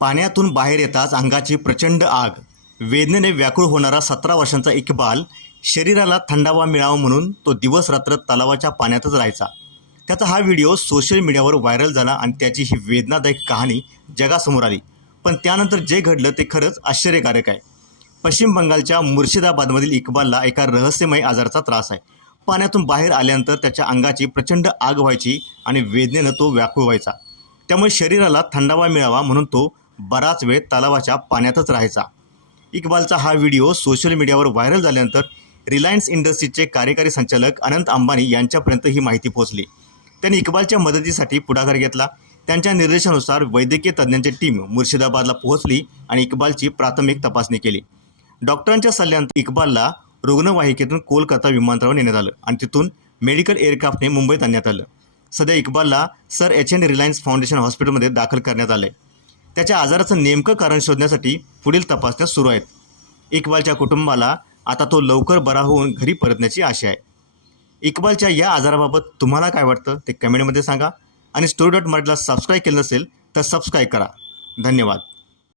पाण्यातून बाहेर येताच अंगाची प्रचंड आग, वेदनेने व्याकुळ होणारा 17 वर्षांचा इक्बाल. शरीराला थंडावा मिळावा म्हणून तो दिवस रात्र तलावाच्या पाण्यातच राहायचा. त्याचा हा व्हिडिओ सोशल मीडियावर व्हायरल झाला आणि त्याची ही वेदनादायक कहाणी जगासमोर आली. पण त्यानंतर जे घडलं ते खरंच आश्चर्यकारक आहे. पश्चिम बंगालच्या मुर्शिदाबादमधील इक्बालला एका रहस्यमय आजाराचा त्रास आहे. पाण्यातून बाहेर आल्यानंतर त्याच्या अंगाची प्रचंड आग व्हायची आणि वेदनेनं तो व्याकुळ व्हायचा. त्यामुळे शरीराला थंडावा मिळावा म्हणून तो बराच वेळ तलावाच्या पाण्यातच राहायचा. इक्बालचा हा व्हिडिओ सोशल मीडियावर व्हायरल झाल्यानंतर रिलायन्स इंडस्ट्रीजचे कार्यकारी संचालक अनंत अंबानी यांच्यापर्यंत ही माहिती पोहोचली. त्यांनी इक्बालच्या मदतीसाठी पुढाकार घेतला. त्यांच्या निर्देशानुसार वैद्यकीय तज्ज्ञांची टीम मुर्शिदाबादला पोहोचली आणि इक्बालची प्राथमिक तपासणी केली. डॉक्टरांच्या सल्ल्यानंतर इक्बालला रुग्णवाहिकेतून कोलकाता विमानतळावर नेण्यात आलं आणि तिथून मेडिकल एअरक्राफ्टने मुंबईत आणण्यात आलं. सध्या इक्बालला सर एच.एन. रिलायन्स फाउंडेशन हॉस्पिटलमध्ये दाखल करण्यात आलं आहे. त्याच्या आजाराचं नेमकं कारण शोधण्यासाठी पुढील तपासण्या सुरू आहेत. इक्बालच्या कुटुंबाला आता तो लवकर बरा होऊन घरी परतण्याची आशा आहे. इक्बालच्या या आजाराबाबत तुम्हाला काय वाटतं ते कमेंटमध्ये सांगा आणि story.मराठीला सबस्क्राईब केलं नसेल तर सबस्क्राईब करा. धन्यवाद.